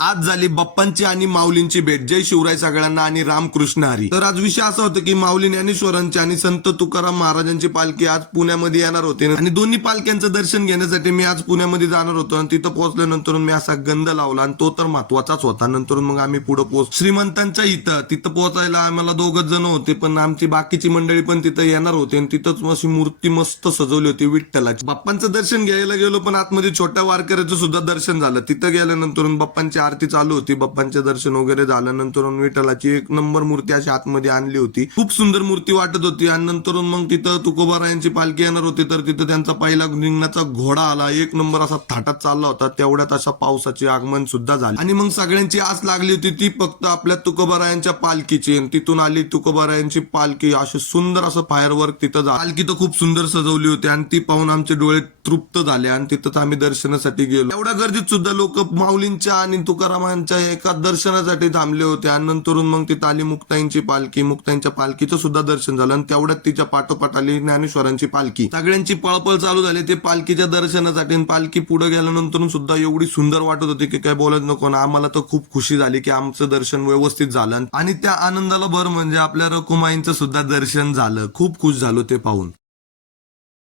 आज झाली बाप्पांची आणि माऊलींची भेट. जय शिवराय सगळ्यांना आणि रामकृष्ण हरी. तर आज विषय असा होता की माऊली ज्ञानेश्वरांची आणि संत तुकाराम महाराजांची पालखी आज पुण्यामध्ये येणार होती आणि दोन्ही पालख्यांचं दर्शन घेण्यासाठी मी आज पुण्यामध्ये जाणार होतो आणि तिथं पोहोचल्यानंतर मी असा गंध लावला आणि तो तर महत्वाचाच होता. नंतर मग आम्ही पुढे श्रीमंतांच्या तिथं पोहोचायला आम्हाला दोघच जण होते, पण आमची बाकीची मंडळी पण तिथं येणार होते आणि तिथंच अशी मूर्ती मस्त सजवली होती विठ्ठलाची. बाप्पांचं दर्शन घ्यायला गेलो, पण आतमध्ये छोट्या वारकऱ्याचं सुद्धा दर्शन झालं. तिथं गेल्यानंतर बाप्पांची आरती चालू होती. बाप्पांचे दर्शन वगैरे झाल्यानंतर विठ्ठलाची एक नंबर मूर्ती अशी आतमध्ये आणली होती. खूप सुंदर मूर्ती वाटत होती. आणि नंतर मग तिथं तुकोबारायांची पालखी येणार होती, तर तिथं त्यांचा पहिला रिंगणाचा घोडा आला. एक नंबर असा थाटात चालला होता. तेवढ्यात अशा पावसाचे आगमन सुद्धा झाले आणि मग सगळ्यांची आस लागली होती ती फक्त आपल्या तुकोबारायांच्या पालखीची. तिथून आली तुकोबारायांची पालखी. असे सुंदर असं फायरवर्क तिथं पालखी तर खूप सुंदर सजवली होती आणि ती पाहून आमचे डोळे तृप्त झाले आणि तिथं आम्ही दर्शनासाठी गेलो. एवढ्या गर्दीत सुद्धा लोक माऊलींच्या आणि तुकारामांच्या एका दर्शनासाठी थांबले होते. आणि नंतर मग तिथं आली मुक्ताईंची पालखी. मुक्ताईंच्या पालखीचं सुद्धा दर्शन झालं आणि तेवढ्यात तिच्या पाठोपाठ आली ज्ञानेश्वरांची पालखी. सगळ्यांची पळपळ चालू झाली ते पालखीच्या दर्शनासाठी. पालखी पुढे गेल्यानंतर सुद्धा एवढी सुंदर वाटत होती की काय बोलत नको ना. आम्हाला तर खूप खुशी झाली की आमचं दर्शन व्यवस्थित झालं आणि त्या आनंदाला भर म्हणजे आपल्या रकुमाईंचं सुद्धा दर्शन झालं. खूप खुश झालो ते पाहून.